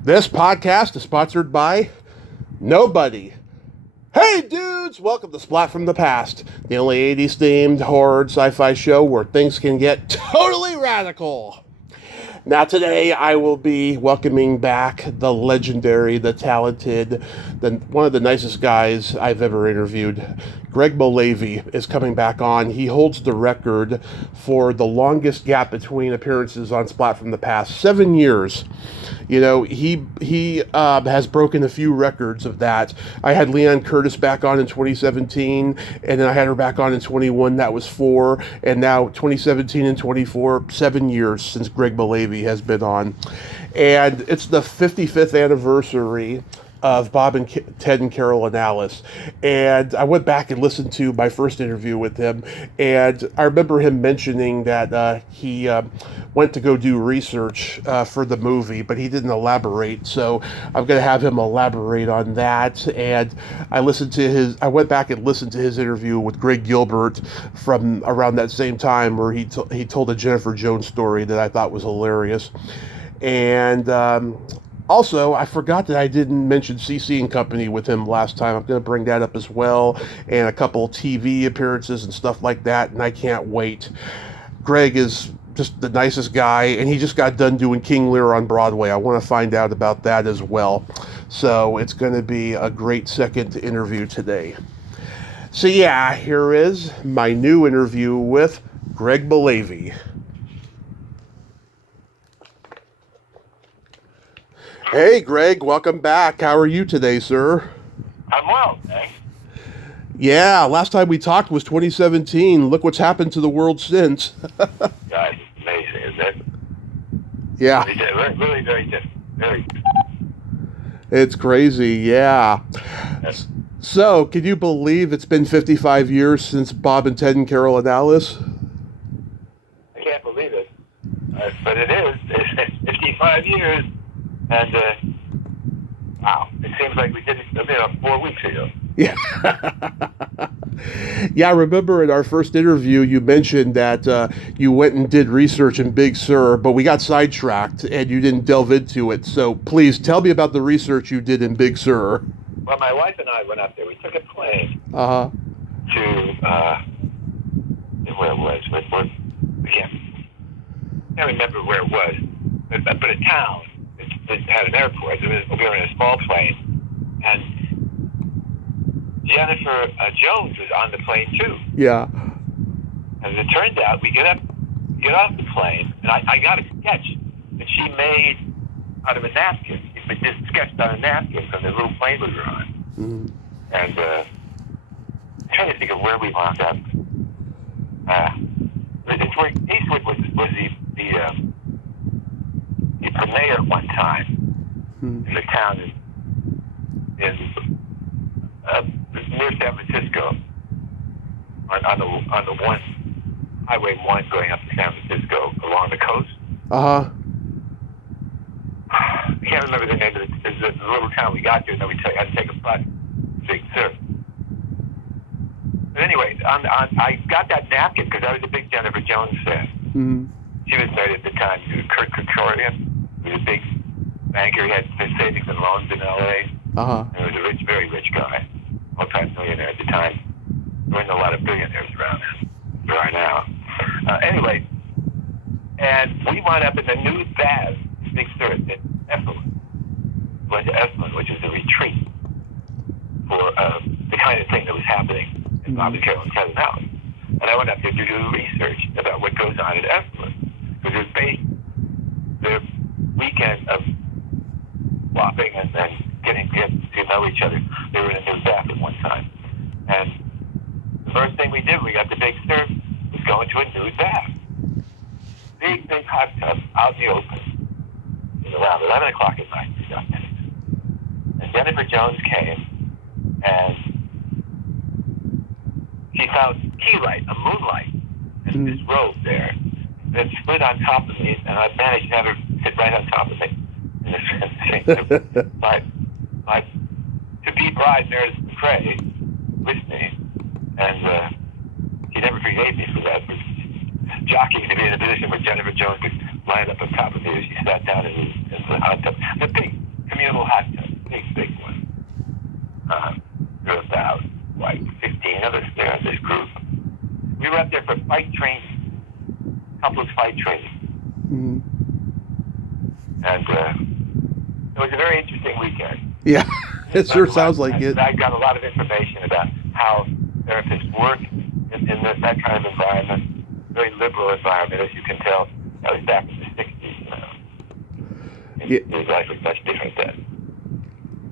This podcast is sponsored by nobody. Hey dudes, welcome to Splat from the Past, the only 80s themed horror sci-fi show where things can get totally radical. Now today I will be welcoming back the legendary, the talented, one of the nicest guys I've ever interviewed. Greg Mullavey is coming back on. He holds the record for the longest gap between appearances on Splat from the Past, 7 years. You know, he has broken a few records of that. I had Leon Curtis back on in 2017, and then I had her back on in 21. That was 4, and now 2017 and 24, 7 years since Greg Mullavey has been on. And it's the 55th anniversary of Bob and Ted and Carol and Alice. And I went back and listened to my first interview with him, and I remember him mentioning that he went to go do research for the movie, but he didn't elaborate. So I'm going to have him elaborate on that. And I went back and listened to his interview with Greg Gilbert from around that same time, where he told a Jennifer Jones story that I thought was hilarious. And also, I forgot that I didn't mention CC and Company with him last time. I'm going to bring that up as well, and a couple TV appearances and stuff like that, and I can't wait. Greg is just the nicest guy, and he just got done doing King Lear on Broadway. I want to find out about that as well. So it's going to be a great second interview today. So yeah, here is my new interview with Greg Mullavey. Hey, Greg, welcome back. How are you today, sir? I'm well, thanks. Yeah, last time we talked was 2017. Look what's happened to the world since. Yeah, it's amazing, isn't it? Yeah. Really very different. Very different. It's crazy, yeah. Yes. So, can you believe it's been 55 years since Bob and Ted and Carol and Alice? I can't believe it. But it is. It's 55 years. And, wow, it seems like we did it 4 weeks ago. Yeah. Yeah, I remember in our first interview you mentioned that you went and did research in Big Sur, but we got sidetracked and you didn't delve into it. So please tell me about the research you did in Big Sur. Well, my wife and I went up there. We took a plane Uh-huh. to, where it was. I can't remember where it was, but a town. It had an airport. We were in a small plane, and Jennifer Jones was on the plane too. Yeah. As it turned out, we get off the plane, and I got a sketch that she made out of a napkin. It just sketched on a napkin from the little plane we were on. Mm-hmm. And I'm trying to think of where we wound up. It's where Eastwood was the mayor one time in the town in near San Francisco on the one Highway 1 going up to San Francisco along the coast. Uh-huh. I can't remember the name of the little town we got to, and then had to take a bus, Big Sur. But anyway, I got that napkin because I was a big Jennifer Jones fan. Mm-hmm. She was married at the time to Kurt Kerkorian, who was a big banker. He had savings and loans in L.A. Uh-huh. And he was a rich, very rich guy, multi-millionaire at the time. There weren't a lot of billionaires around there are now. Anyway, and we wound up in the nude baths, Big Sur, in Effluent. Went to Effluent, which is a retreat for the kind of thing that was happening in Bob and Carol and Ted and Alice. And I went up there to do research about what goes on at Effluent. Because it was based their weekend of flopping and then getting to know each other. They were in a nude bath at one time. And the first thing we did, we got the Big Sur, was go into a nude bath. Big hot tub out in the open. It was around 11 o'clock at night. And Jennifer Jones came, and she found key light, a moonlight, in this robe there. That slid on top of me, and I managed to have her sit right on top of me. My to-be bride, Meredith McCrae, with me, and she never forgave me for that. Jockeying to be in a position where Jennifer Jones could line up on top of me as she sat down in the hot tub. The up there for fight training, couples fight training. Mm-hmm. And it was a very interesting weekend. Yeah, it sure sounds like it. I got a lot of information about how therapists work in that kind of environment, very liberal environment, as you can tell. That was back in the 60s. His life was much different then.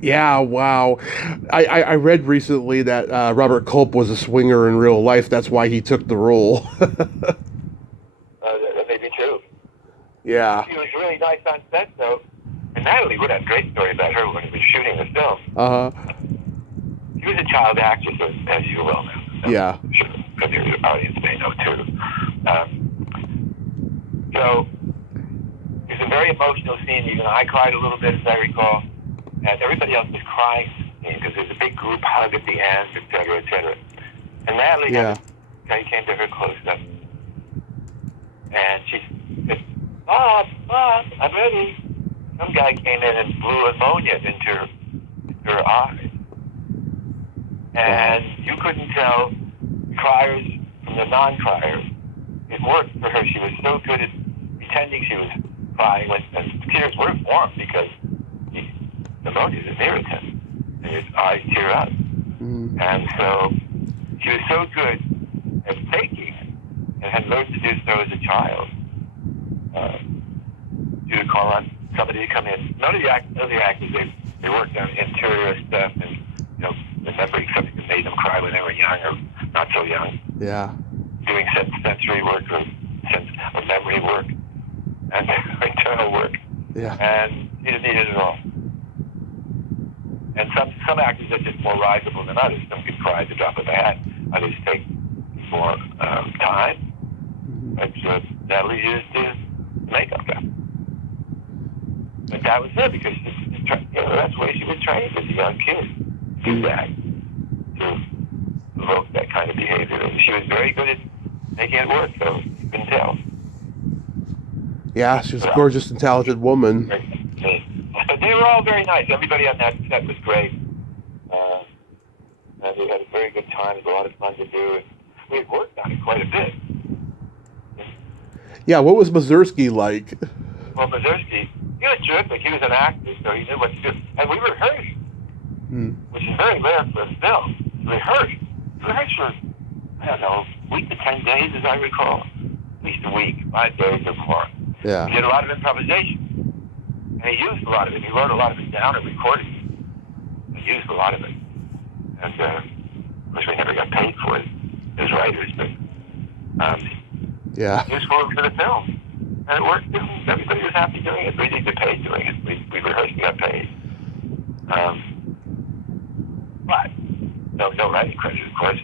Yeah, wow. I read recently that Robert Culp was a swinger in real life. That's why he took the role. That may be true. Yeah. She was really nice on set, though. And Natalie Wood had a great story about her when he was shooting the film. Uh-huh. She was a child actress, as you well know. Yeah. Sure, because your audience may know, too. So, it was a very emotional scene. Even I cried a little bit, as I recall. And everybody else was crying because there's a big group hug at the end, et cetera, et cetera. And Natalie came to her close up. And she said, Bob, I'm ready. Some guy came in and blew ammonia into her eyes. And you couldn't tell criers from the non-criers. It worked for her. She was so good at pretending she was crying, and tears were formed because pneumonia is an irritant, and his eyes tear up. Mm-hmm. And so she was so good at faking it, and had learned to do so as a child. She would call on somebody to come in. None of the actors, they worked on interior stuff and, remembering something that made them cry when they were young or not so young. Yeah. Doing sensory work or memory work and internal work. Yeah. And she didn't need it at all. And some actors are just more rideable than others. Some can cry at the drop of a hat. Others take more time. But Natalie used makeup guy. But that was it because that's the way she was trained as a young kid. Do that to evoke that kind of behavior. And she was very good at making it work, so you can tell. Yeah, she was a gorgeous and talented woman. But they were all very nice. Everybody on that set was great. And we had a very good time. It was a lot of fun to do. We had worked on it quite a bit. Yeah, what was Mazursky like? Well, Mazursky, he was terrific. He was an actor, so he knew what to do. And we rehearsed, which is very rare for a film. We rehearsed for, I don't know, a week to 10 days, as I recall. At least a week, 5 days or more. Yeah. He did a lot of improvisation. And he used a lot of it. He wrote a lot of it down and recorded it. He used a lot of it. And, of course, we never got paid for it as writers, but yeah. it was for the film. And it worked. Everybody was happy doing it. We didn't get paid doing it. We rehearsed and got paid. But no writing credit, of course.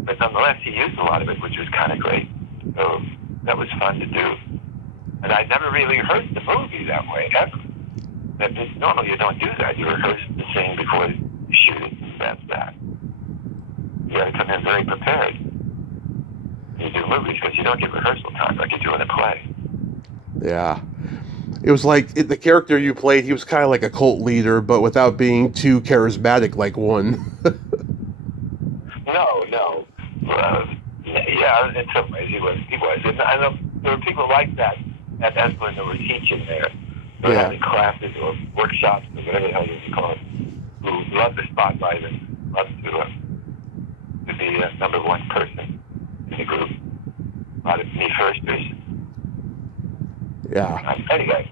But nonetheless, he used a lot of it, which was kind of great. So that was fun to do. And I never really rehearsed the movie that way, ever. Normally you don't do that. You rehearse the scene before you shoot it, and that's that. You got to come in very prepared. You do movies because you don't get rehearsal time like you do in a play. Yeah. It was like the character you played, he was kind of like a cult leader, but without being too charismatic like one. No. Yeah, in some ways he was. And I know there were people like that at Esplin that were teaching there. They were having classes or workshops or whatever the hell you call it, who loved the spotlight and loved to be a number one person in the group. A lot of me-firsters. Yeah. Anyway.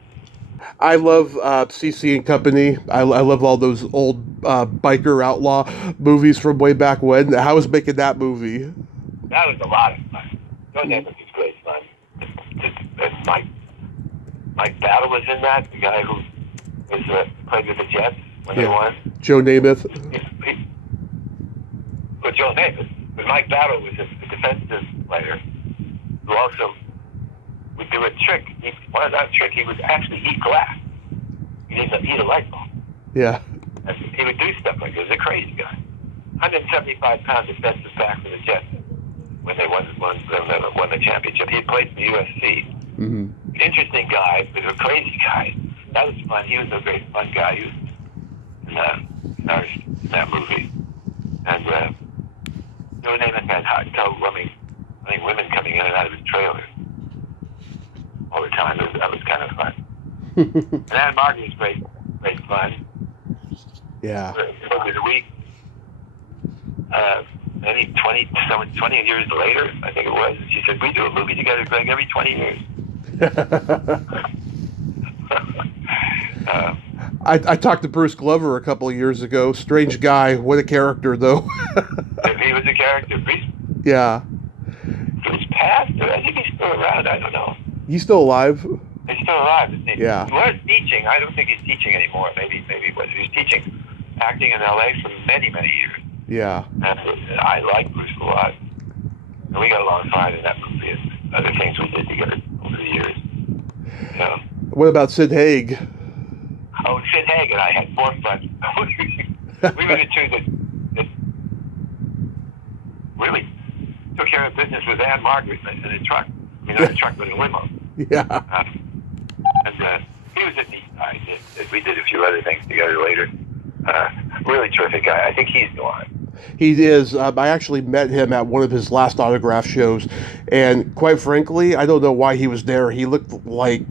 I love CC and Company. I love all those old biker outlaw movies from way back when. How was making that movie? That was a lot of fun. No neighbors was great fun. And Mike Battle was in that, the guy who was played with the Jets when they won. Joe Namath. Well, Joe Namath. But Mike Battle was a defensive player who also would do a trick. He would actually eat glass. He didn't eat a light bulb. Yeah. And he would do stuff like this. He was a crazy guy. 175-pound defensive back for the Jets when they won the championship. He played for USC. Mm-hmm. Interesting guy, but a crazy guy. That was fun. He was a very fun guy. He was in that movie. And Joe Namath had hot toe. I think women coming in and out of his trailer all the time. That was kind of fun. And Anne Margaret was great fun. Yeah. Movie of the week. Maybe 20 years later, I think it was. She said, "We do a movie together, Greg, every 20 years." I talked to Bruce Glover a couple of years ago. Strange guy. What a character, though. If he was a character, Yeah. Bruce passed. I think he's still around. I don't know. He's still alive? He's still alive, isn't he? Yeah. He was teaching. I don't think he's teaching anymore. Maybe he was. He was teaching acting in L.A. for many, many years. Yeah. And I like Bruce a lot. And we got along fine in that movie and other things we did together over the years. What about Sid Haig? Oh, Sid Haig and I had more fun. We were the two that really took care of business with Anne Margaret in a truck. I mean, not a truck, but a limo. Yeah. And he was a neat guy. We did a few other things together later. Really terrific guy. I think he's the one. He is. I actually met him at one of his last autograph shows, and quite frankly, I don't know why he was there. He looked like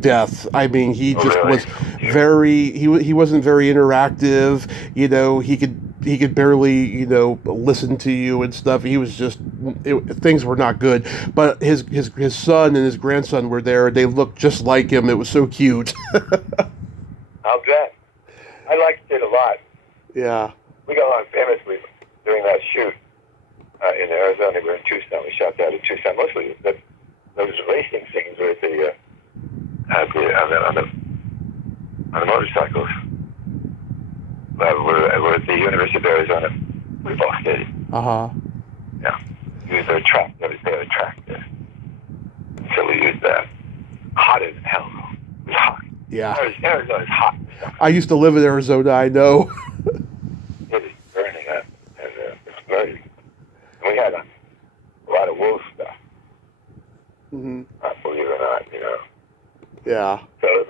death. I mean, he just really? was very. He wasn't very interactive. You know, he could barely listen to you and stuff. He was just things were not good. But his son and his grandson were there. They looked just like him. It was so cute. I'll bet. I liked it a lot. Yeah. We got along famously during that shoot in Arizona. We were in Tucson. We shot that in Tucson. Mostly those racing scenes were at on the motorcycles. We're at the University of Arizona football stadium. Uh-huh. Yeah. Used their track. They had a track there. So we used that. Hot as hell. It was hot. Yeah. Arizona's hot. I used to live in Arizona. I know. It is burning up, and it's burning. And we had a lot of wolf stuff. Mm-hmm. Believe it or not, Yeah. So it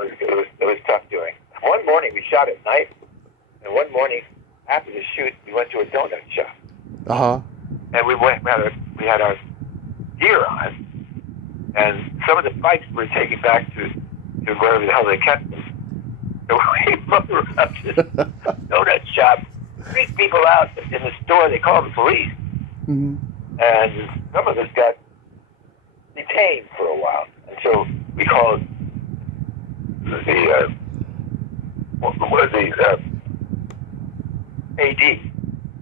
was tough doing. One morning we shot at night, and one morning after the shoot we went to a donut shop. Uh-huh. And we had our gear on, and some of the bikes we were taking back to wherever the hell they kept them. So we motor up to this donut shop, freaked people out in the store. They called the police. Mm-hmm. And some of us got detained for a while until we called the AD.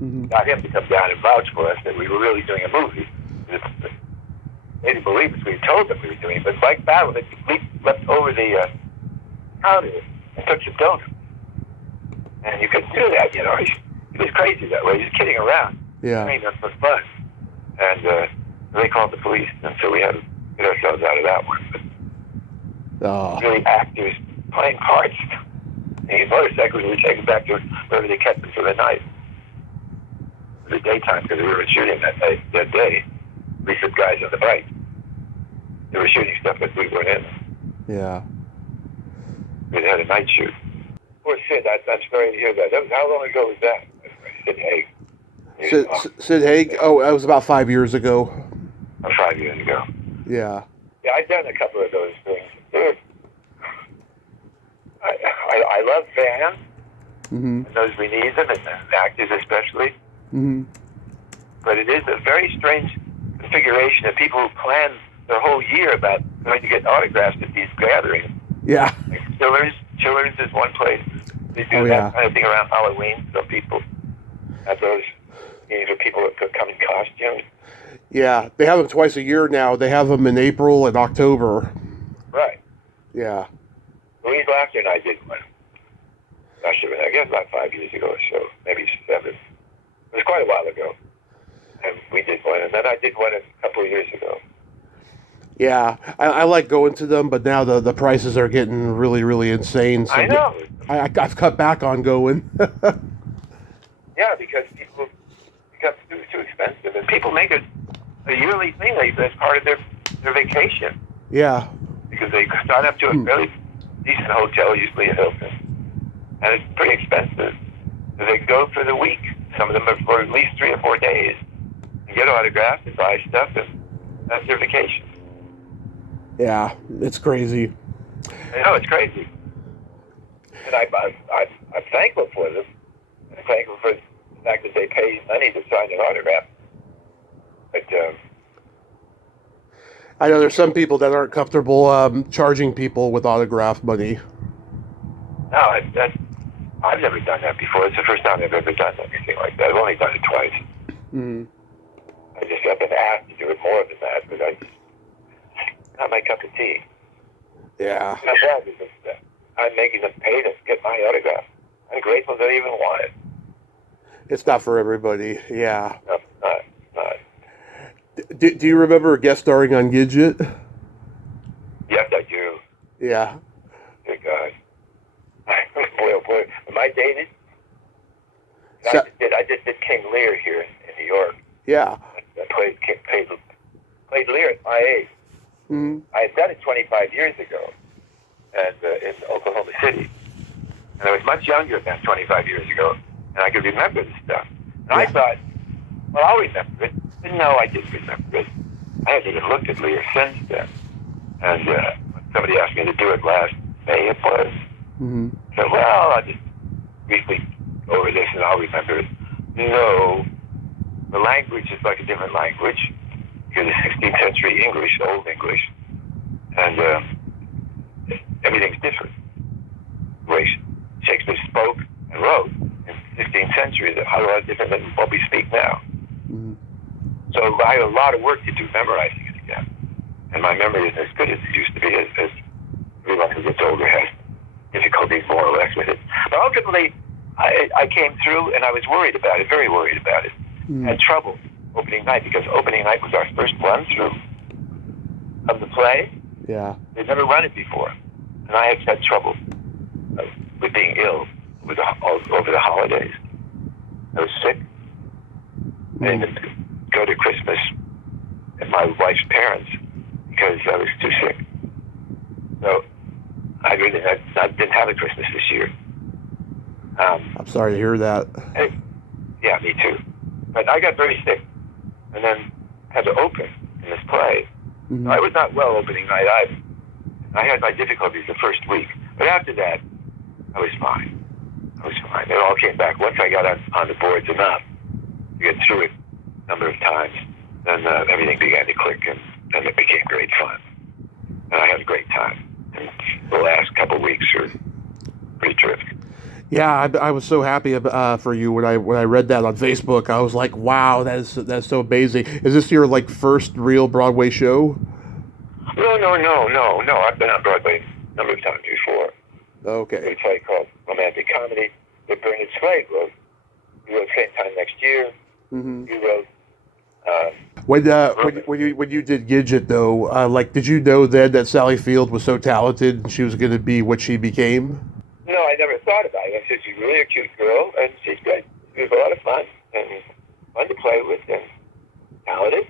Mm-hmm. Got him to come down and vouch for us that we were really doing a movie. They didn't believe us. We told them we were doing it, but Mike Battle had leapt over the counter and took some donuts. And you couldn't do that, He was crazy that way. He was kidding around. Yeah. I mean, that was fun. And they called the police, and so we had to get ourselves out of that one. But really actors playing parts. And motorcycles were taken back to wherever they kept them for the night. For the daytime, because we were shooting that day. We some guys on the bike. They were shooting stuff that we weren't in. Yeah. We had a night shoot. Poor Sid, I'm sorry to hear that. How long ago was that? Sid Haig. Sid Haig? Oh, that was about 5 years ago. 5 years ago. Yeah. Yeah, I've done a couple of those things. I love fans. Mm-hmm. And those we need them, and actors especially. Mm-hmm. But it is a very strange configuration of people who plan their whole year about going to get autographs at these gatherings. Yeah. Like Chillers is one place. They do that kind of thing around Halloween. So people have those games where people come in costumes. Yeah, they have them twice a year now. They have them in April and October. Right. Yeah. Louise Laughter and I did one. I guess about 5 years ago or so, maybe 7. It was quite a while ago. And we did one, and then I did one a couple of years ago. Yeah, I like going to them, but now the prices are getting really, really insane. So I know. I've cut back on going. Yeah, because people become too expensive, and people make it a yearly thing as part of their vacation. Yeah. Because they sign up to a fairly decent hotel, usually a Hilton, and it's pretty expensive. So they go for the week. Some of them are for at least 3 or 4 days. and get autographs and buy stuff, and that's their vacation. Yeah, it's crazy. I know, it's crazy. And I'm thankful for them. I'm thankful for the fact that they pay money to sign an autograph. But I know there's some people that aren't comfortable charging people with autograph money. no, I've never done that before. It's the first time I've ever done anything like that. I've only done it twice. Mm. I've been asked to do it more than that, but not my cup of tea. Yeah. Not bad because I'm making them pay to get my autograph. I'm grateful they even want it. It's not for everybody. Yeah. No, not. Do you remember guest starring on Gidget? Yes, I do. Yeah. Good God. Boy, oh boy. Am I dated? So, I just did King Lear here in New York. yeah. I played Lear at my age. Mm-hmm. I had done it 25 years ago and in Oklahoma City. And I was much younger than 25 years ago. And I could remember this stuff. And I thought, well, I'll remember it. And no, I didn't remember it. I haven't even looked at Lear since then. And somebody asked me to do it last May, it was. Mm-hmm. So, well, I'll just briefly go over this and I'll remember it. No, the language is like a different language. Because it's 16th century English, Old English. And everything's different. The way Shakespeare spoke and wrote in the 16th century is a lot different than what we speak now. Mm-hmm. So I had a lot of work to do memorizing it again. And my memory isn't as good as it used to be, as everyone who gets older has difficulties more or less with it. But ultimately, I came through and I was worried about it, very worried about it. Mm-hmm. Had trouble opening night because opening night was our first run through of the play. Yeah. They'd never run it before. And I had trouble with being ill over the holidays. I was sick. Mm-hmm. I didn't go to Christmas at my wife's parents because I was too sick. So I didn't have a Christmas this year. I'm sorry to hear that. Yeah, me too. But I got very sick and then had to open in this play. Mm-hmm. I was not well opening night either. I had my difficulties the first week. But after that, I was fine. It all came back. Once I got on the boards enough to get through it a number of times, then everything began to click and it became great fun. And I had a great time. And the last couple of weeks are pretty terrific. Yeah, I was so happy for you when I read that on Facebook. I was like, wow, that's so amazing. Is this your first real Broadway show? No. I've been on Broadway a number of times before. Okay. A play called Romantic Comedy that Bernard Slade wrote. He wrote Same Time Next Year. Mm-hmm. He wrote. When you did Gidget though, did you know then that Sally Field was so talented and she was going to be what she became? No, I never thought about it. I said she's really a cute girl and she's good. She was a lot of fun and fun to play with and talented.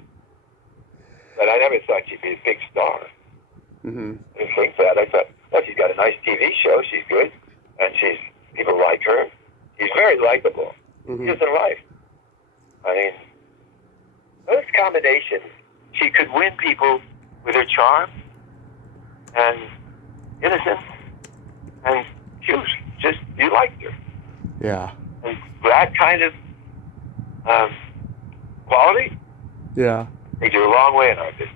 But I never thought she'd be a big star. Mm-hmm. I didn't think that. I thought, well, she's got a nice TV show. She's good, and people like her. She's very likable. Mm-hmm. She is in life. I mean, those combinations. She could win people with her charm and innocence, and she was just you liked her. Yeah. And that kind of quality. Yeah. Takes you a long way in our business.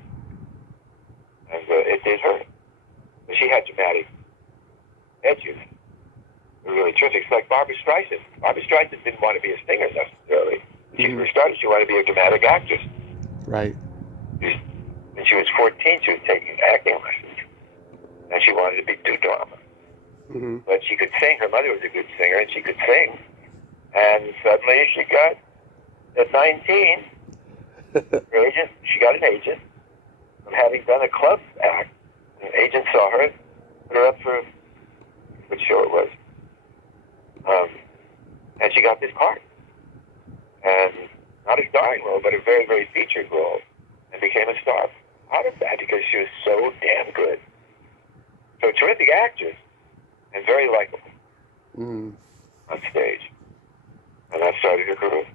And it did her. But she had dramatic edges. They were really terrific. It's like Barbra Streisand. Barbra Streisand didn't want to be a singer necessarily. When she first started, she wanted to be a dramatic actress. Right. When she was 14, she was taking acting lessons. And she wanted to do drama. Mm-hmm. But she could sing. Her mother was a good singer, and she could sing. And suddenly she got, at 19, she got an agent from having done a club act. An agent saw her, put her up for which show it was, and she got this part. And not a starring role, but a very, very featured role, and became a star out of that because she was so damn good. So a terrific actress and very likable on stage, and that started her career.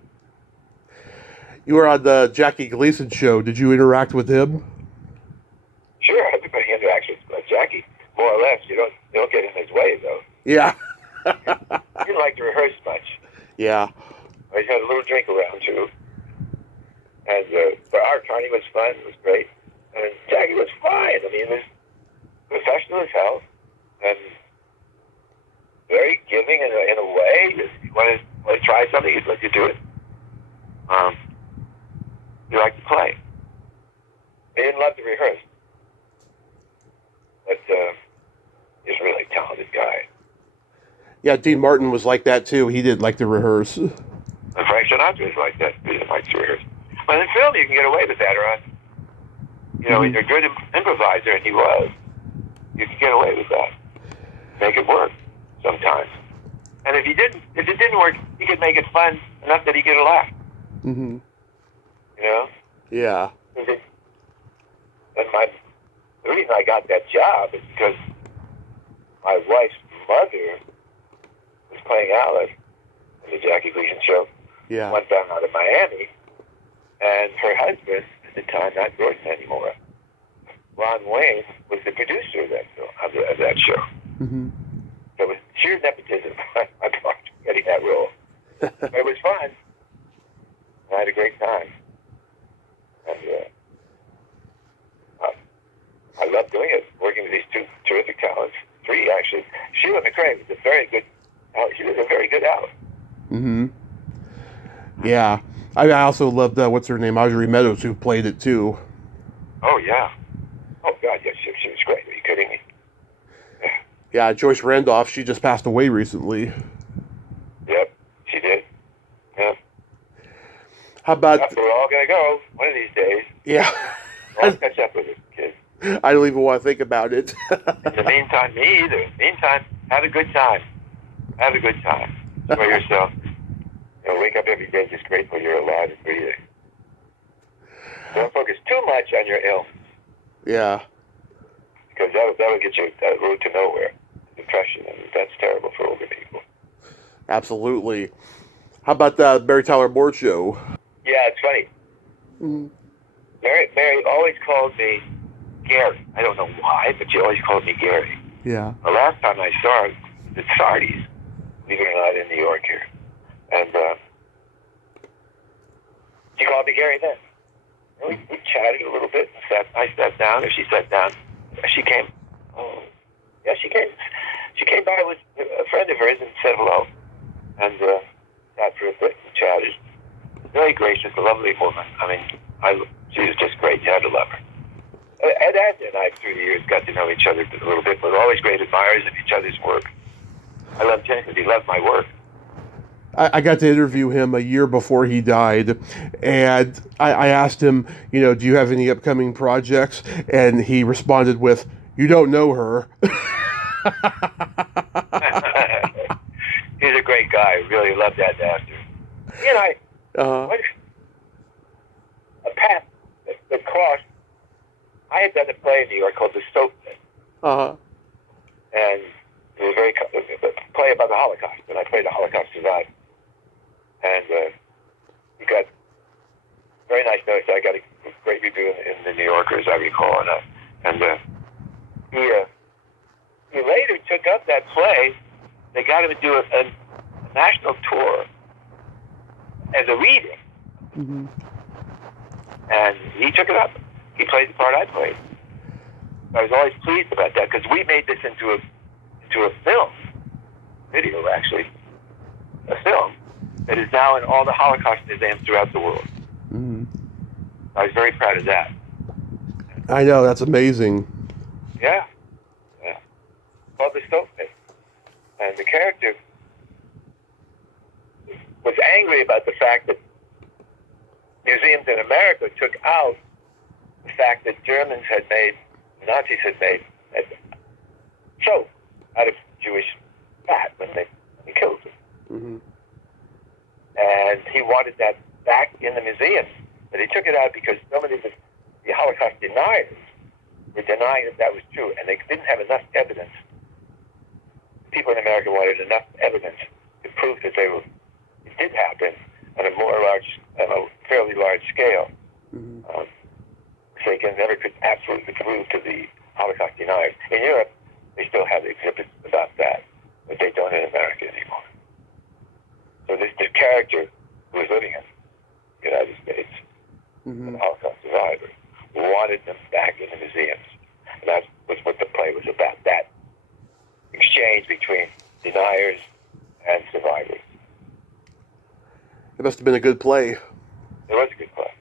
You were on the Jackie Gleason show. Did you interact with him? Sure, everybody interacts with Jackie, more or less. You don't get in his way, though. Yeah. He didn't like to rehearse much. Yeah. He had a little drink around, too. And but our Carney was fun. It was great. And Jackie was fine. I mean, he was professional as hell and very giving in a way. If you want to try something, he'd let you do it. He liked to play. He didn't love to rehearse. But he's a really talented guy. Yeah, Dean Martin was like that too. He didn't like to rehearse. And Frank Sinatra was like that. He didn't like to rehearse. But in film, you can get away with that, right? You know, you're a good improviser, and he was. You can get away with that. Make it work sometimes. And if it didn't work, he could make it fun enough that he get a laugh. Mm-hmm. You know? Yeah. And the reason I got that job is because my wife's mother was playing Alice in the Jackie Gleason show. Yeah. Went down out of Miami, and her husband at the time, not Gordon anymore, Ron Wayne, was the producer of that film, of that show. Mm-hmm. So it was sheer nepotism. I thought getting that role, but it was fun. I had a great time, and I loved doing it. Working with these two terrific talents, three actually. Sheila McRae was a very good. She was a very good Alice. Mm-hmm. Yeah. I also loved, what's her name, Audrey Meadows, who played it too. Oh, yeah. Oh, God, yes, she was great. Are you kidding me? Yeah, Joyce Randolph, she just passed away recently. Yep, she did. Yeah. How about... We're all going to go one of these days. Yeah. I'll catch up with it, kids. I don't even want to think about it. In the meantime, me either. In the meantime, have a good time. Have a good time. Enjoy yourself. You know, wake up every day just grateful you're alive and breathing. Don't focus too much on your illness. Yeah. Because that'll get you that road to nowhere. Depression, and that's terrible for older people. Absolutely. How about the Mary Tyler Moore show? Yeah, it's funny. Mm-hmm. Mary always called me Gary. I don't know why, but she always called me Gary. Yeah. The last time I saw her at Sardi's, believe it or not, in New York here. And she called me Gary then. And we chatted a little bit. I sat down, and she sat down. She came. Oh, yeah, she came. She came by with a friend of hers and said hello. And sat for a bit and chatted. Very gracious, a lovely woman. I mean, she was just great. You had to love her. Ed Asner and I, through the years, got to know each other a little bit. We were always great admirers of each other's work. I loved him because he loved my work. I got to interview him a year before he died, and I asked him, you know, do you have any upcoming projects? And he responded with, you don't know her. He's a great guy. Really loved that actor. He and I, a path that crossed. I had done a play in New York called The Stoke Pit. And it was a play about the Holocaust, and I played a Holocaust survivor. And we got very nice notice. I got a great review in the New Yorker, as I recall. And he later took up that play. They got him to do a national tour as a reading. Mm-hmm. And he took it up. He played the part I played. I was always pleased about that because we made this into a film, video actually, a film that is now in all the Holocaust museums throughout the world. Mm-hmm. I was very proud of that. I know, that's amazing. Yeah. Called The Stoke Pit. And the character was angry about the fact that museums in America took out the fact that Nazis had made soap out of Jewish fat when they killed them. Mm-hmm. And he wanted that back in the museum. But he took it out because so many of the Holocaust deniers were denying that was true, and they didn't have enough evidence. People in America wanted enough evidence to prove that it did happen, on a fairly large scale. Mm-hmm. So they never could absolutely prove to the Holocaust deniers. In Europe, they still have exhibits about that, but they don't in America anymore. So this character who was living in the United States, Mm-hmm. the Holocaust survivors, wanted them back in the museums. And that was what the play was about, that exchange between deniers and survivors. It must have been a good play. It was a good play.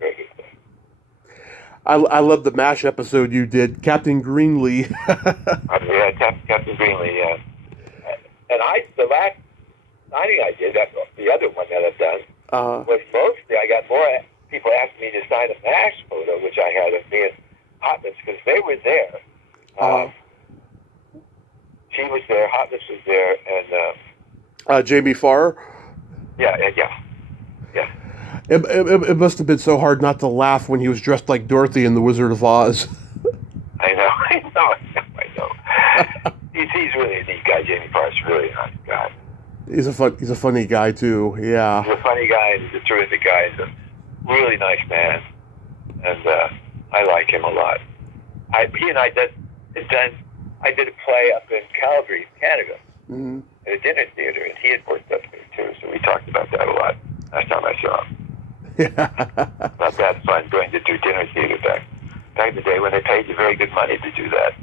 Very good play. I love the MASH episode you did, Captain Greenlee. Yeah, Captain Greenlee, yeah. And the last signing I did, that's the other one that I've done, was mostly, I got more people asking me to sign a MASH photo, which I had of me and Hotness, because they were there. She was there, Hotness was there, and... Jamie Farr? Yeah. It must have been so hard not to laugh when he was dressed like Dorothy in The Wizard of Oz. I know. He's really a neat guy. Jamie Farr's really a nice guy. He's a funny guy too. Yeah. He's a funny guy. He's a terrific guy. He's a really nice man, and I like him a lot. He and I did a play up in Calgary, Canada, Mm-hmm. at a dinner theater, and he had worked up there too. So we talked about that a lot last time I saw him. About that fun going to do dinner theater back in the day when they paid you very good money to do that.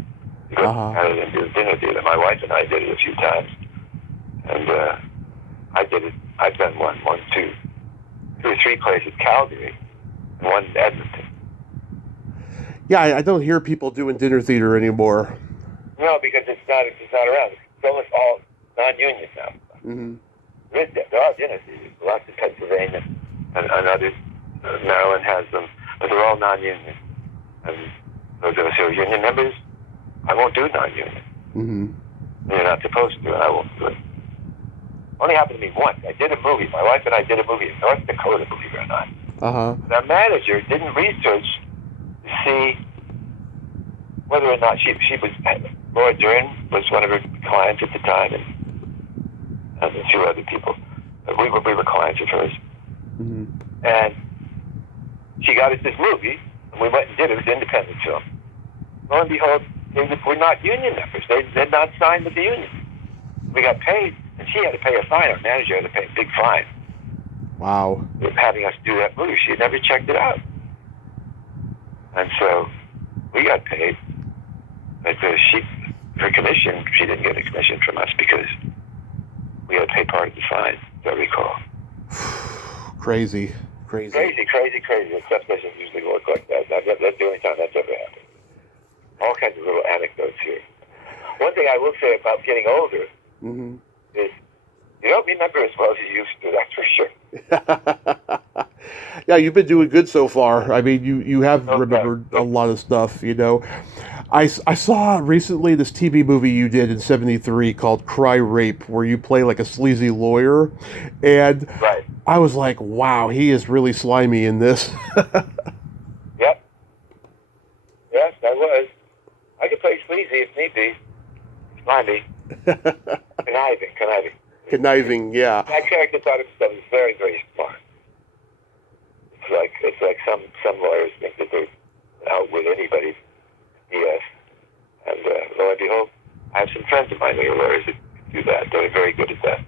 You go to Canada and do dinner theater. My wife and I did it a few times, and I did it. I've done two or three plays at Calgary, and one in Edmonton. Yeah, I don't hear people doing dinner theater anymore. No, because it's not around. It's almost all non-union now. Mm-hmm. There are dinner theaters. Lots in Pennsylvania and others. Maryland has them, but they're all non-union. And those of us who are union members, I won't do non-union. Mm-hmm. You're not supposed to, and I won't do it. Only happened to me once. I did a movie. My wife and I did a movie in North Dakota, believe it or not. The manager didn't research to see whether or not she was... Laura Dern was one of her clients at the time, and a few other people. We were clients of hers. Mm-hmm. And she got us this movie, and we went and did it. It was an independent film. Lo and behold, they were not union members. They'd not signed with the union. We got paid, and she had to pay a fine. Our manager had to pay a big fine. Wow. For having us do that movie. She had never checked it out. And so we got paid. But her commission, she didn't get a commission from us because we had to pay part of the fine, as I recall. Crazy. Stuff doesn't usually work like that. That's the only time that's ever happened. All kinds of little anecdotes here. One thing I will say about getting older is you don't remember as well as you used to, that's for sure. Yeah, you've been doing good so far. I mean, you have remembered a lot of stuff, you know. I saw recently this TV movie you did in '73 called Cry Rape, where you play like a sleazy lawyer. And right. I was like, wow, he is really slimy in this. Yep. Yes, I was. I could play sleazy if need be. Slimy. Conniving, yeah. That character thought himself was very, very smart. It's like some lawyers think that they're out with anybody. Yes. And lo and behold, I have some friends of mine who are lawyers that do that. They're very good at that.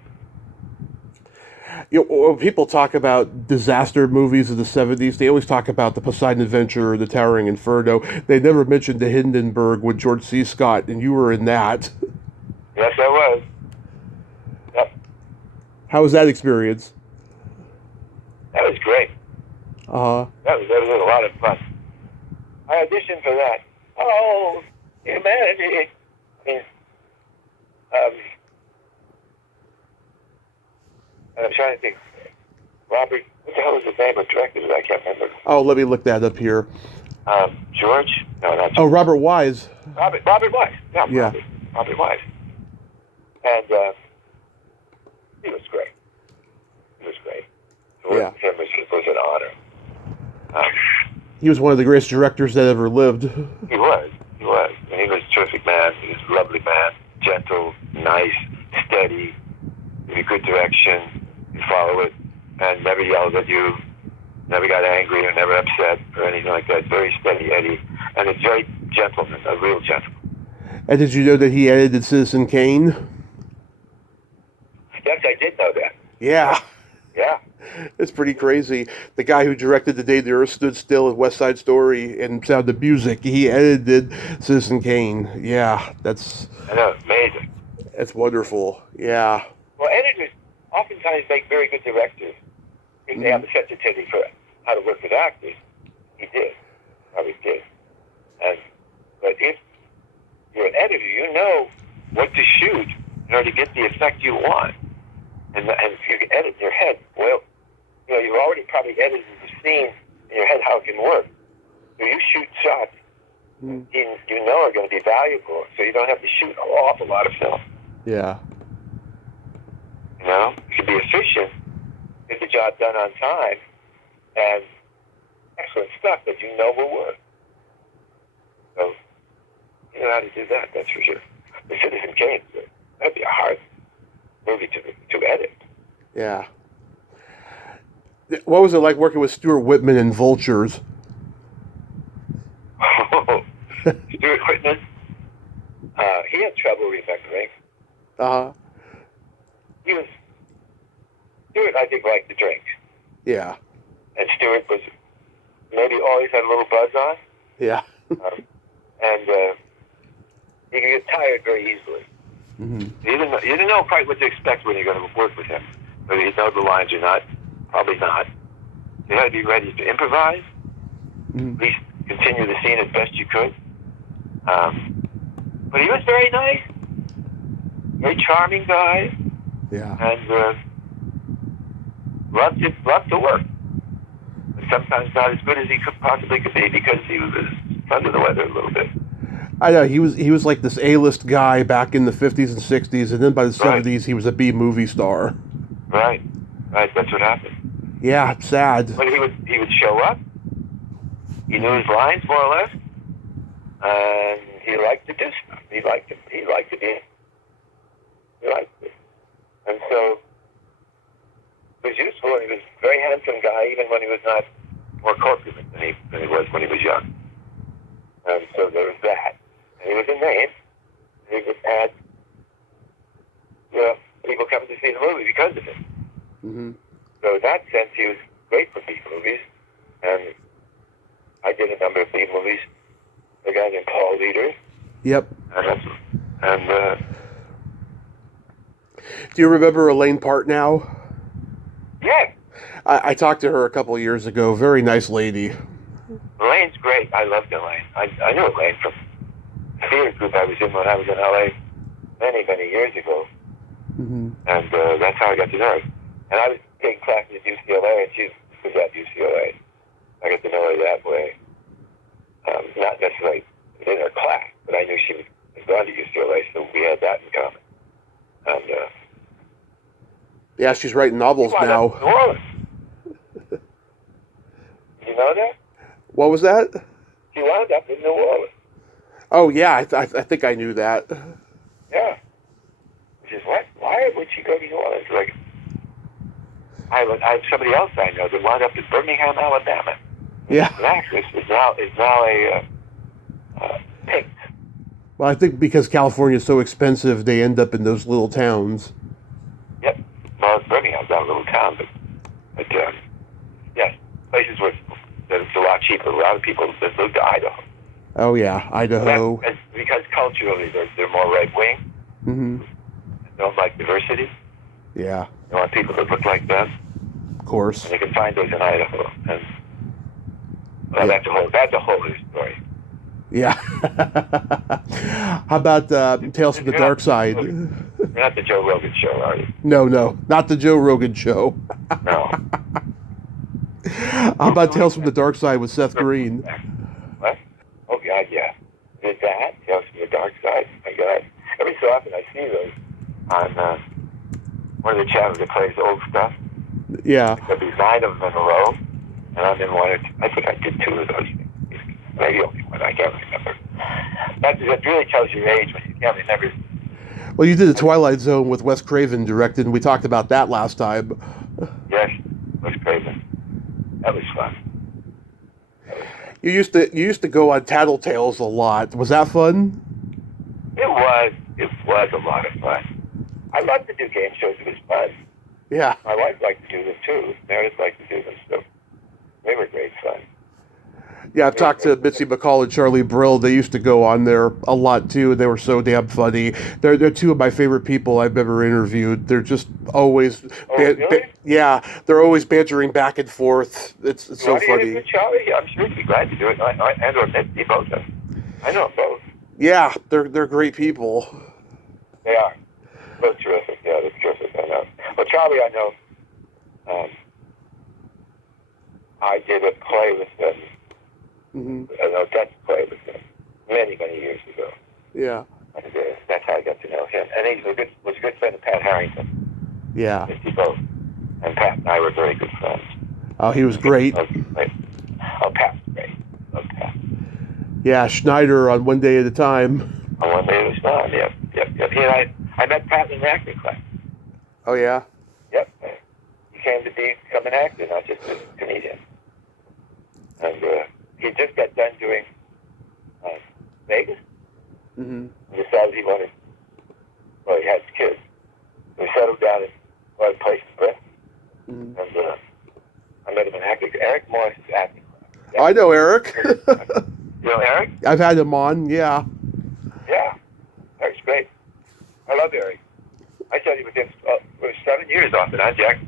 You know, when people talk about disaster movies of the 70s, they always talk about the Poseidon Adventure or the Towering Inferno. They never mentioned the Hindenburg with George C. Scott, and you were in that. Yes, I was. Yep. How was that experience? That was great. That was a lot of fun. I auditioned for that. Oh, humanity. I mean, and I'm trying to think. Robert, what the hell is his name of director? I can't remember. Oh, let me look that up here. George? No, not George. Oh, Robert Wise. Robert Wise. Yeah. Robert Wise. And he was great. To work with him was an honor. He was one of the greatest directors that ever lived. He was. And he was a terrific man. He was a lovely man. Gentle, nice, steady, in a good direction. You follow it. and never yelled at you, never got angry or never upset or anything like that. Very steady Eddie, and a very gentleman, a real gentleman. And did you know that he edited Citizen Kane? Yes, I did know that. Yeah. Yeah. It's pretty crazy. The guy who directed The Day the Earth Stood Still and West Side Story and Sound of Music, he edited Citizen Kane. Yeah, that's... I know, amazing. That's wonderful. Yeah. Well, editors oftentimes make very good directors. If they have a sensitivity for how to work with actors, he did. Probably did. But if you're an editor, you know what to shoot in order to get the effect you want. And if you can edit in your head, well, you've already probably edited the scene in your head how it can work. So you shoot shots you know are going to be valuable, so you don't have to shoot an awful lot of film. Yeah. You can be efficient, get the job done on time, and excellent stuff that you know will work. So you know how to do that, that's for sure. The Citizen Kane, that'd be a hard movie to edit. Yeah. What was it like working with Stuart Whitman in Vultures? Stuart Whitman, he had trouble remembering. Uh-huh. Stuart, I think, liked to drink. Yeah. And Stuart was maybe always had a little buzz on. Yeah. And he could get tired very easily. Mm-hmm. You didn't know quite what to expect when you're going to work with him. Whether he'd know the lines or not. Probably not. You had to be ready to improvise. At least continue the scene as best you could. But he was very nice. Very charming guy. Yeah. And loved to work. But sometimes not as good as he possibly could be because he was under the weather a little bit. I know, he was like this A-list guy back in the 50s and 60s, and then by the 70s he was a B-movie star. Right, that's what happened. Yeah, it's sad. But he would show up, he knew his lines more or less, and he liked to do stuff. He liked it. And so it was useful, and he was a very handsome guy, even when he was not more corpulent than he was when he was young. And so there was that. And he was a name. He would had people coming to see the movie because of it. Mm-hmm. So in that sense, he was great for B movies. And I did a number of B movies. A guy named Paul Leader. Yep. And do you remember Elaine Partnow? Yeah. I talked to her a couple of years ago. Very nice lady. Elaine's great. I loved Elaine. I knew Elaine from the theater group I was in when I was in L.A. many, many years ago. Mm-hmm. And that's how I got to know her. And I was taking classes at UCLA, and she was at UCLA. I got to know her that way. Not necessarily in her class, but I knew she was going to UCLA, so we had that in common. And yeah, she's writing novels now. New Orleans. You know that? What was that? She wound up in New Orleans. Oh, yeah, I think I knew that. Yeah. Which is what? Why would she go to New Orleans? Like, I have somebody else I know that wound up in Birmingham, Alabama. Yeah. An actress is now a pink. Well, I think because California is so expensive, they end up in those little towns. Yep. Well, Birmingham's not a little town, but yes, places where it's a lot cheaper. A lot of people that move to Idaho. Oh yeah, Idaho. That's because culturally they're more right wing. Mm-hmm. They don't like diversity. Yeah. They want people that look like them. Of course. And you can find those in Idaho. And well, that's a whole other story. Yeah. How about Tales from the Dark Side? You're not the Joe Rogan show, are you? No, not the Joe Rogan show. No. How about Tales from the Dark Side with Seth Green? What? Oh, God, yeah. Did that? Tales from the Dark Side? My God. Every so often I see those on one of the channels that plays old stuff. Yeah. There'll be 9 of them in a row, and I'm in one. I think I did 2 of those. Maybe only one. I can't remember. That really tells your age when you can't remember. Well, you did The Twilight Zone with Wes Craven directed, and we talked about that last time. Yes. was crazy. That was fun. You used to go on Tattletales a lot. Was that fun? It was a lot of fun. I loved to do game shows. It was fun. Yeah. My wife liked to do them too. Meredith liked to do them, so they were great fun. Yeah, I've talked to Mitzi McCall and Charlie Brill. They used to go on there a lot too. They were so damn funny. They're two of my favorite people I've ever interviewed. They're just always, really? yeah, they're always bantering back and forth. It's so funny. Interview Charlie? Yeah, I'm sure he'd be glad to do it. And or Mitzi, both of them. I know them both. Yeah, they're great people. They are. Both terrific. Yeah, they're terrific. I know. Well, Charlie, I know. I did a play with them. An Odette play with him many years ago. Yeah. And that's how I got to know him. And he was a good friend of Pat Harrington. Yeah. Both. And Pat and I were very good friends. Oh, he was great. Oh, Pat was great. Oh, Pat. Yeah, Schneider on One Day at a Time. On One Day at a Time, yep. He and I met Pat in an acting class. Oh, yeah? Yep. He came to become an actor, not just a comedian. And he just got done doing Vegas. Mm-hmm. He decided he wanted, well, he had kids. We settled down in a place in Brent. Mm-hmm. And I met him in acting. Eric Morris is acting. Oh, I know Eric. You know Eric? I've had him on, yeah. Yeah. Eric's great. I love Eric. I studied with him for 7 years off and on. Jack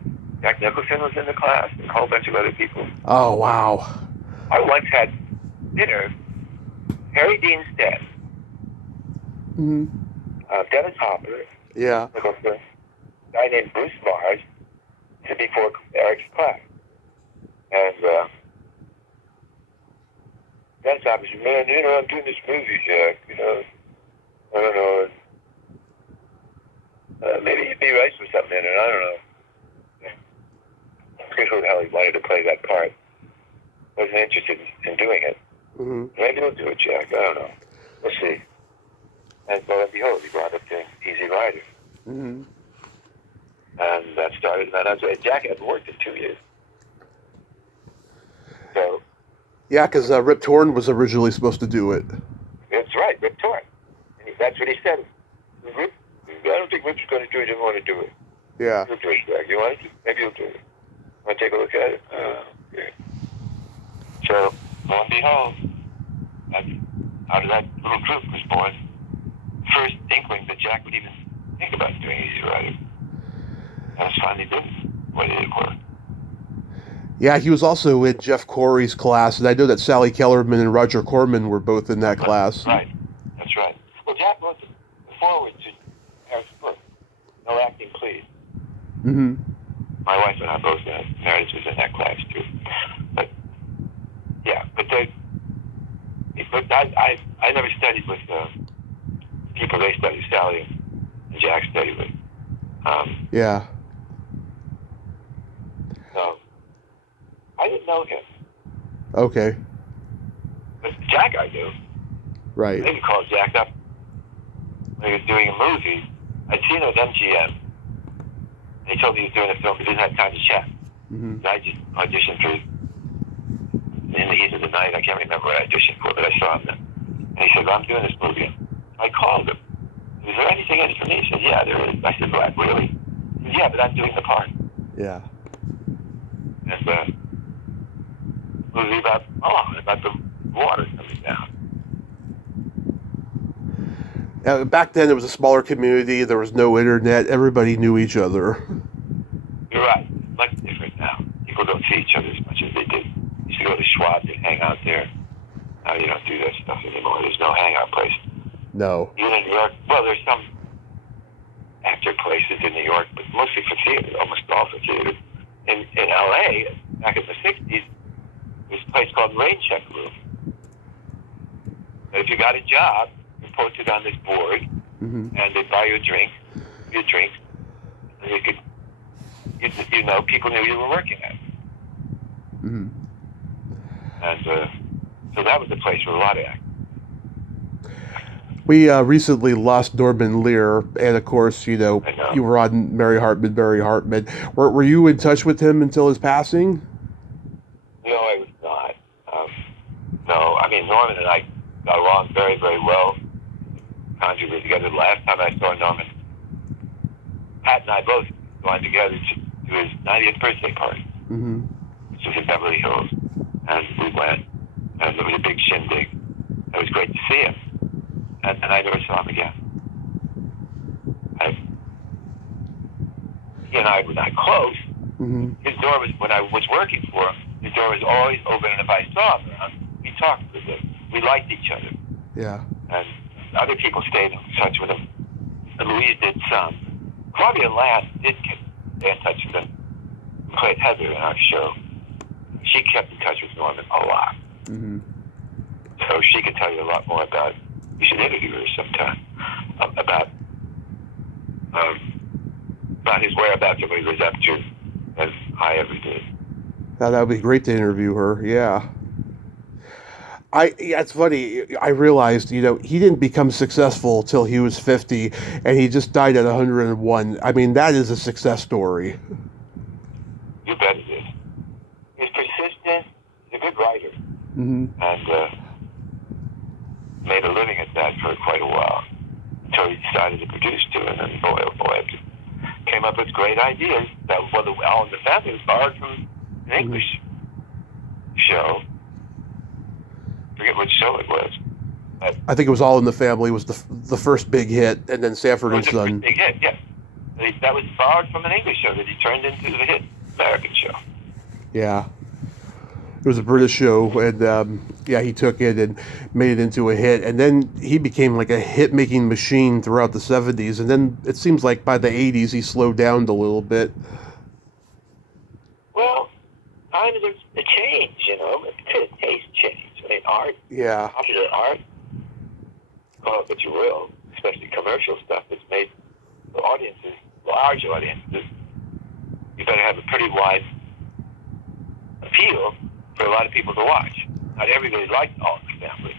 Nicholson was in the class and a whole bunch of other people. Oh, wow. I once had dinner, Harry Dean Stead, Dennis Hopper, yeah, Nicholson, a guy named Bruce Mars, before Eric's class. And Dennis Hopper said, man, I'm doing this movie, Jack, I don't know, maybe you'd be right for something in it, I don't know. I forget who the hell he wanted to play that part. Wasn't interested in doing it. Mm-hmm. Maybe he'll do it, Jack. I don't know. We'll see. And lo and behold, he brought up the Easy Rider. Mm-hmm. And that started that. Jack hadn't worked in 2 years. So. Yeah, because Rip Torn was originally supposed to do it. That's right, Rip Torn. And that's what he said. I don't think Rip's going to do it. He didn't want to do it. Yeah. He'll do it, Jack. You want to? Maybe he'll do it. Want to take a look at it? Okay. So, lo and behold, out of that little group was born the first inkling that Jack would even think about doing Easy Rider. That's finally did what it work. Yeah, he was also in Jeff Corey's class, and I know that Sally Kellerman and Roger Corman were both in that class. Right, that's right. Well, Jack wrote the foreword to Eric's book, No Acting Please. Mm-hmm. My wife and I both Meredith was in that class too. But yeah, but I never studied with people they studied. Sally and Jack studied with. Yeah. So I didn't know him. Okay. But Jack I knew. Right. I didn't call Jack up when he was doing a movie. I'd seen him at MGM. And he told me he was doing a film, but didn't have time to chat. Mm-hmm. So I just auditioned for, in the heat of the night, I can't remember what I auditioned for, but I saw him then. And he said, well, I'm doing this movie. I called him. Is there anything in it for me? He said, yeah, there is. I said, well, really? He said, yeah, but I'm doing the part. Yeah. And movie about the water coming down. Back then, it was a smaller community. There was no internet. Everybody knew each other. You're right. Much different now. People don't see each other as much as they did. You used to go to Schwab's and hang out there. Now you don't do that stuff anymore. There's no hangout place. No. Even in New York, well, there's some actor places in New York, but mostly for theater, almost all for theater. In L.A., back in the 60s, there's a place called Rain Check Room. And if you got a job, you posted on this board, Mm-hmm. and they'd buy you a drink, and you could, people knew you were working at it. Mm-hmm. And so that was the place for a lot of actors. We recently lost Norman Lear, and of course, I know. you were on Mary Hartman. Were you in touch with him until his passing? No, I was not. No, I mean, Norman and I got along very, very well. Conjured together. The last time I saw Norman, Pat and I both gone together to his 90th birthday party, Mm-hmm. which was in Beverly Hills. And we went, and it was a big shindig. It was great to see him. And I never saw him again. He and I were not close. Mm-hmm. His door was, when I was working for him, his door was always open, and if I saw him around, we talked with him. We liked each other. Yeah. And other people stayed in touch with him. And Louise did some. Claudia Lass did stay in touch with him. We played Heather in our show. She kept in touch with Norman a lot. Mm-hmm. So she could tell you a lot more about, you should interview her sometime, about his whereabouts and what he was up to, as I ever did. That would be great to interview her. Yeah. It's funny. I realized, he didn't become successful till he was 50, and he just died at 101. I mean, that is a success story. You bet it is. He's persistent. He's a good writer. Mm-hmm. And made a living at that for quite a while until he decided to produce to it. And boy, oh boy, came up with great ideas. That All in the Family was borrowed from an English show. I forget which show it was. But I think it was All in the Family was the first big hit, and then Sanford and Son. It was a big hit, yeah. That was borrowed from an English show that he turned into the hit American show. Yeah. It was a British show, and he took it and made it into a hit. And then he became like a hit-making machine throughout the 70s. And then it seems like by the 80s he slowed down a little bit. Well, kind of a change, a taste change. I mean, art, popular art, call it what you will, especially commercial stuff that's made for audiences, large audiences. You better have a pretty wide appeal for a lot of people to watch. Not everybody liked All in the Family.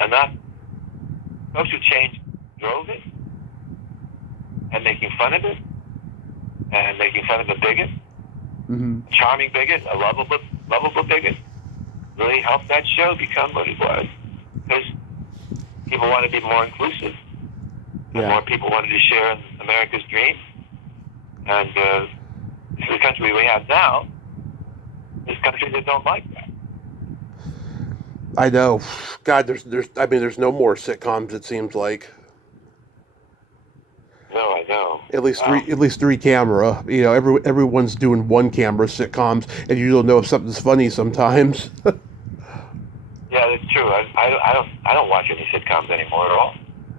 Enough social change drove it, and making fun of it, and making fun of a bigot, a charming bigot, a lovable bigot, really helped that show become what it was. Because people want to be more inclusive, and more people wanted to share in America's dream. And the country we have now is countries that don't like that. I know. God, there's no more sitcoms, it seems like. No, I know. At least three camera. Everyone's doing one camera sitcoms, and you don't know if something's funny sometimes. Yeah, that's true. I don't watch any sitcoms anymore at all.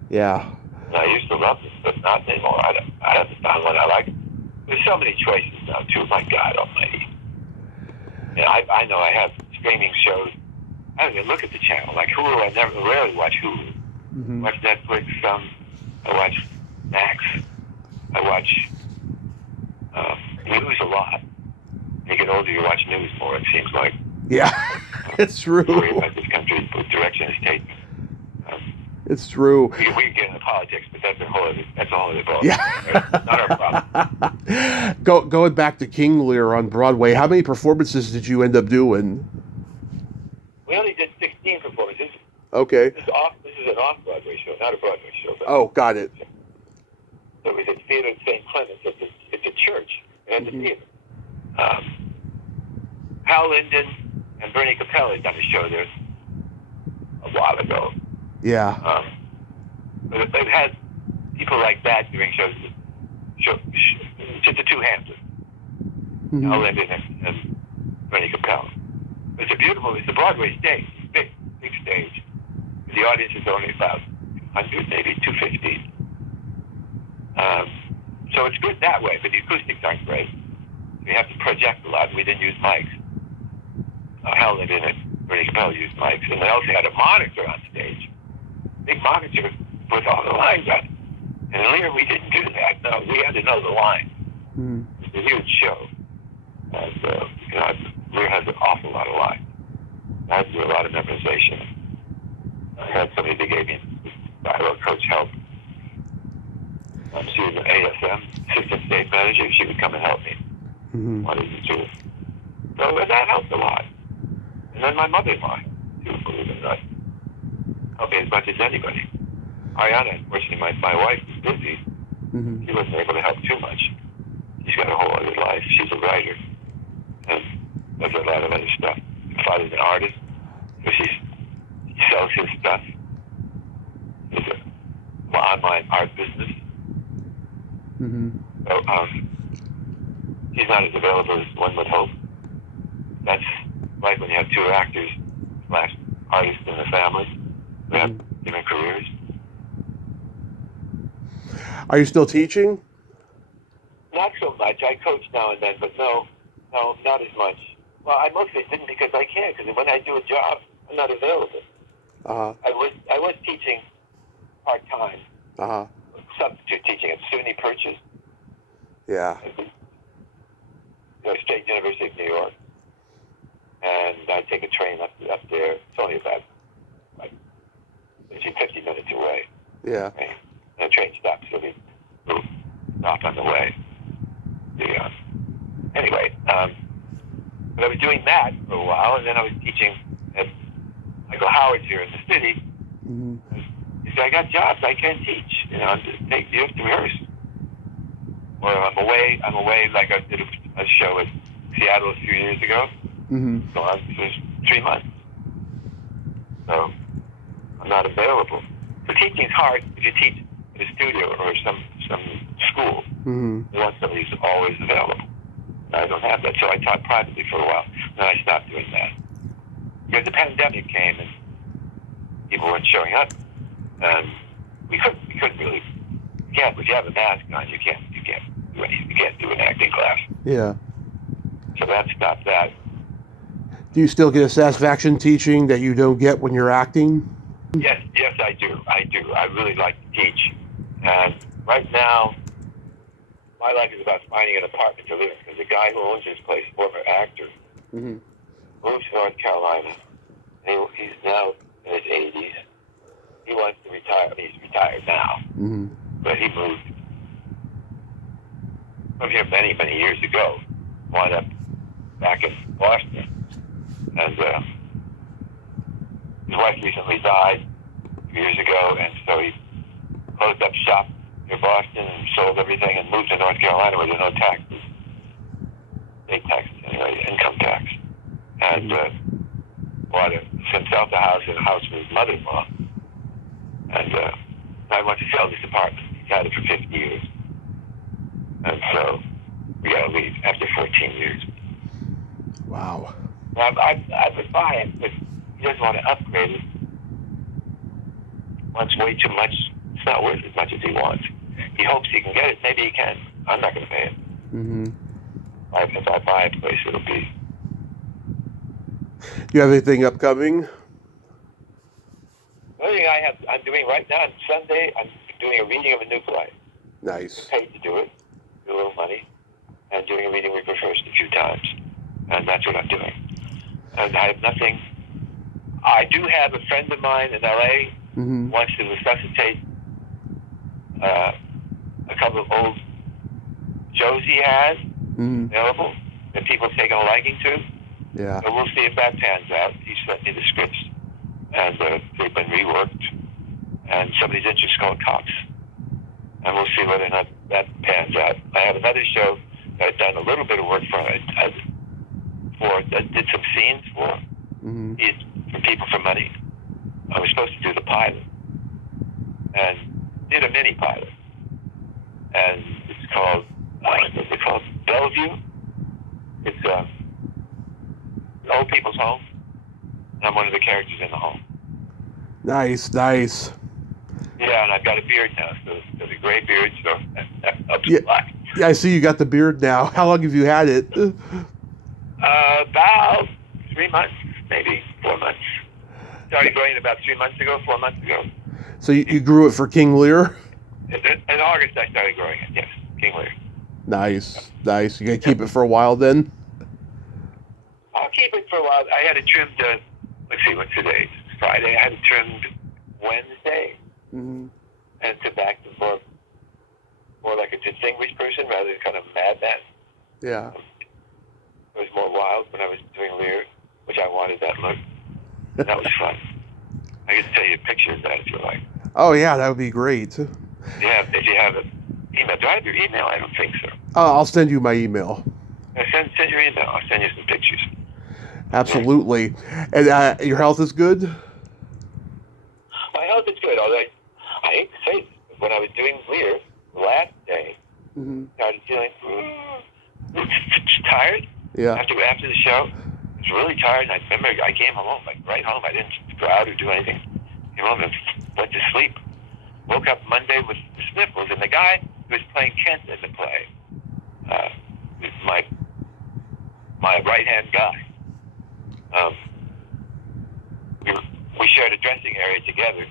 Yeah. I used to love them, but not anymore. I haven't found one I like. There's so many choices now, too. My God almighty. I know I have streaming shows. I don't even look at the channel. Like Hulu, I rarely watch Hulu. I watch Netflix some. I watch Max. I watch news a lot. When you get older, you watch news more, it seems like. Yeah, it's true. Worry about this country, what direction it's taking. It's true. We can get into politics, but that's a whole other ball. Yeah. Not our problem. Going back to King Lear on Broadway, how many performances did you end up doing? We only did 16 performances. Okay. This is an off-Broadway show, not a Broadway show. Oh, got it. So we did theater in St. Clements. It's a church and the theater. Hal Linden and Bernie Capelli done a show there a while ago. Yeah. But they've had people like that doing shows. Just the two hands. Hal Linden and Bernie Capelli. It's a Broadway stage. It's a big stage. The audience is only about 100, maybe 250. So it's good that way, but the acoustics aren't great. We have to project a lot. We didn't use mics. Hal Linden and Bernie Capelli used mics. And they also had a monitor on stage. Big monitor with all the lines on it. And in Lear, we didn't do that. No, we had to know the line. It's a huge show. And Lear has an awful lot of lines. I had to do a lot of memorization. I had somebody that gave me dialogue coach help. She was an ASM, assistant state manager. She would come and help me. Mm-hmm. Wanted to do it. So that helped a lot. And then my mother-in-law, too, believe it or not, helped me as much as anybody. Ariana, unfortunately, my wife was busy. Mm-hmm. She wasn't able to help too much. She's got a whole other life. She's a writer and does a lot of other stuff. My father's an artist, so she sells his stuff. It's an online art business. Mm-hmm. So she's not as available as one would hope. That's like when you have two actors / artists in the family. They have different careers. Are you still teaching? Not so much. I coach now and then, but no, not as much. Well, I mostly didn't because I can't. Because when I do a job, I'm not available. Uh-huh. I was teaching part time, Uh-huh. substitute teaching at SUNY Purchase, Yeah. State University of New York, and I take a train up there. It's only about 50 minutes away. Yeah. And the train stops, so we stop on the way. Anyway, but I was doing that for a while, and then I was teaching at Michael Howard's here in the city. Mm-hmm. He said, I got jobs, I can't teach. You have to rehearse. Or I'm away, like I did a show at Seattle a few years ago. Mm-hmm. So I was 3 months. So I'm not available. So teaching's hard if you teach in a studio or some school. Mm-hmm. You want somebody who's always available. I don't have that, so I taught privately for a while. Then I stopped doing that. Because the pandemic came and people weren't showing up. And we couldn't really, if you have a mask on, you can't do anything. You can't do an acting class. Yeah. So that stopped that. Do you still get a satisfaction teaching that you don't get when you're acting? Yes, I do. I really like to teach. And right now, my life is about finding an apartment to live in, because the guy who owns this place, former actor, Mm-hmm. moved to North Carolina. He's now in his 80s. He wants to retire. I mean, he's retired now, Mm-hmm. but he moved from here many, many years ago. Wound up back in Boston. And his wife recently died a few years ago, and so he closed up shop near Boston and sold everything and moved to North Carolina where there are no taxes. State taxes, anyway, income tax. And bought himself a house and a house with his mother-in-law. And I want to sell this apartment. He's had it for 50 years. And so we got to leave after 14 years. Wow. I would buy it, but he doesn't want to upgrade it. Wants way too much. It's not worth as much as he wants. He hopes he can get it. Maybe he can. I'm not going to pay it. Mm-hmm. If I buy a place, it'll be. Do you have anything upcoming? The only thing I'm doing right now on Sunday, I'm doing a reading of a new play. Nice. I'm paid to do it, do a little money, and doing a reading we've rehearsed a few times. And that's what I'm doing. And I have nothing. I do have a friend of mine in L.A. Mm-hmm. who wants to resuscitate a couple of old shows he has available that people have taken a liking to. Yeah. So we'll see if that pans out. He sent me the scripts, and they've been reworked. And somebody's interested called Cox. And we'll see whether or not that pans out. I have another show that I've done a little bit of work for that did some scenes for. Mm-hmm. For people for money. I was supposed to do the pilot, and did a mini pilot, and it's called Bellevue. It's an old people's home, and I'm one of the characters in the home. Nice. Yeah, and I've got a beard now, so there's a gray beard, so up to Yeah. black. Yeah, I see you got the beard now. How long have you had it? About 3 months, maybe 4 months. Started growing it about 4 months ago. So you grew it for King Lear? In August, I started growing it, yes, King Lear. Nice. You gonna keep it for a while then? I'll keep it for a while. I had it trimmed, let's see, what's today? It's Friday. I had it trimmed Wednesday, Mm-hmm. and to back to more like a distinguished person rather than kind of madman. Yeah. It was more wild when I was doing Lear, which I wanted that look. That was fun. I can tell you pictures of that if you like. Oh, yeah, that would be great. Yeah, if you have an email. Do I have your email? I don't think so. I'll send you my email. Send your email. I'll send you some pictures. Absolutely. And your health is good? My health is good, although I hate to say this, but when I was doing Lear the last day, Mm-hmm. started feeling tired. Yeah. After the show, I was really tired. And I remember I came home, like right home. I didn't go out or do anything. Came home and went to sleep. Woke up Monday with the sniffles, and the guy who was playing Kent in the play, was my right-hand guy. We shared a dressing area together.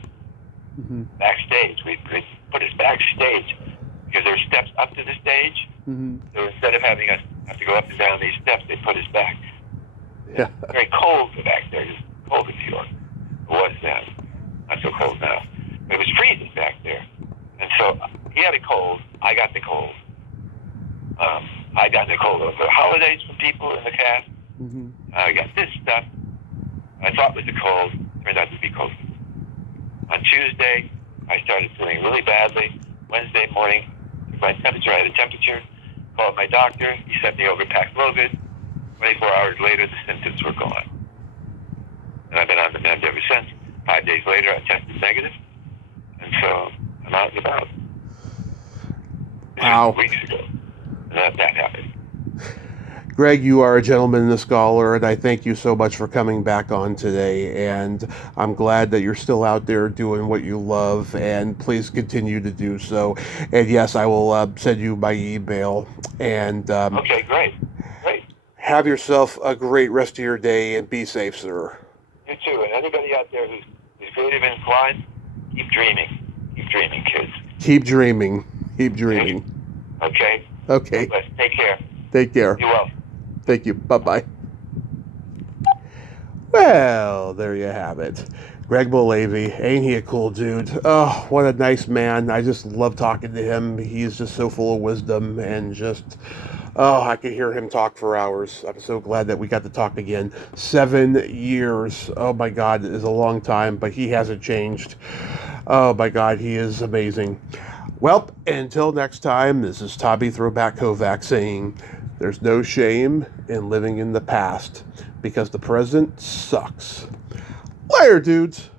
Mm-hmm. Backstage. We put us backstage because there were steps up to the stage. Mm-hmm. So instead of having us have to go up and down these steps, they put us back. Yeah. Very cold back there. It was cold in New York. It was then. Not so cold now. But it was freezing back there. And so he had a cold. I got the cold. I got the cold over the holidays from people in the cast. Mm-hmm. I got this stuff. I thought was a cold. Turned out to be cold. On Tuesday, I started feeling really badly. Wednesday morning, my temperature, I had a temperature. Called my doctor. He sent me over Paxlovid. 24 hours later, the symptoms were gone. And I've been on the mend ever since. 5 days later, I tested negative. And so I'm out and about. Wow. Weeks ago. And that happened. Greg, you are a gentleman and a scholar, and I thank you so much for coming back on today. And I'm glad that you're still out there doing what you love, and please continue to do so. And yes, I will send you my email. And Okay, great. Great. have yourself a great rest of your day, and be safe, sir. You too. And anybody out there who's creative and inclined, keep dreaming. Keep dreaming, kids. Keep dreaming. Keep dreaming. Okay? Okay. Let's take care. Take care. Be well. Thank you. Bye-bye. Well, there you have it. Greg Mullavey. Ain't he a cool dude? Oh, what a nice man. I just love talking to him. He's just so full of wisdom and just, oh, I could hear him talk for hours. I'm so glad that we got to talk again. 7 years. Oh, my God, it is a long time, but he hasn't changed. Oh, my God, he is amazing. Well, until next time, this is Tommy Throwback Kovac saying, there's no shame in living in the past because the present sucks. Later, dudes.